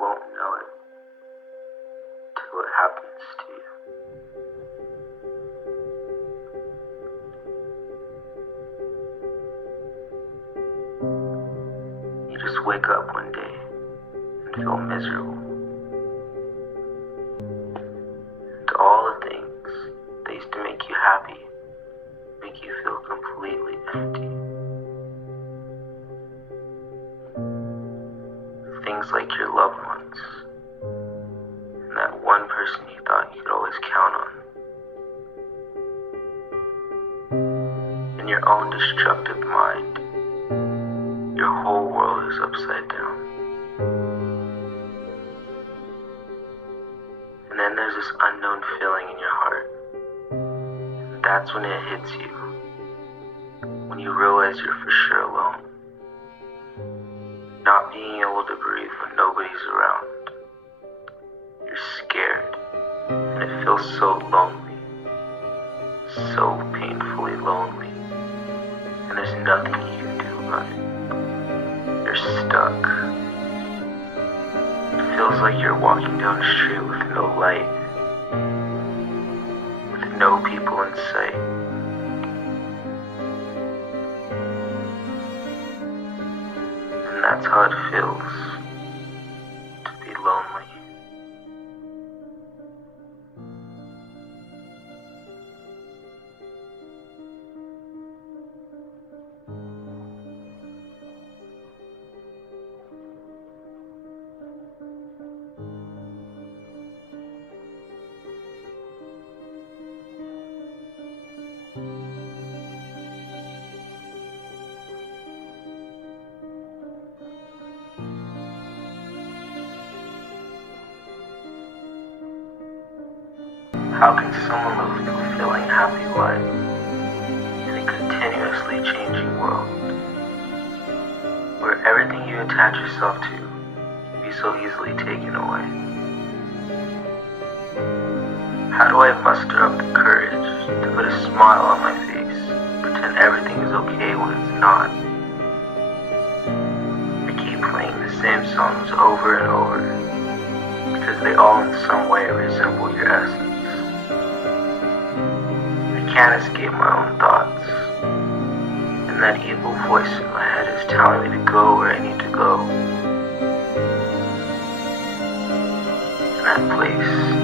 won't know it till it happens to you. You just wake up one day and feel miserable. And all the things that used to make you happy make you feel completely empty. Things like your loved ones, and that one person you thought you could always count on. In your own destructive mind, your whole world is upside down. And then there's this unknown feeling in your heart. And that's when it hits you. When you realize you're for sure alone. Not being able to breathe when nobody's around. You're scared. And it feels so lonely. So painfully lonely. And there's nothing you can do about it. You're stuck. It feels like you're walking down the street with no light. With no people in sight. And that's how it feels to be lonely. How can someone live a fulfilling, happy life in a continuously changing world where everything you attach yourself to can be so easily taken away? How do I muster up the courage to put a smile on my face, pretend everything is okay when it's not? I keep playing the same songs over and over because they all in some way resemble your essence. I can't escape my own thoughts, and that evil voice in my head is telling me to go where I need to go. And that place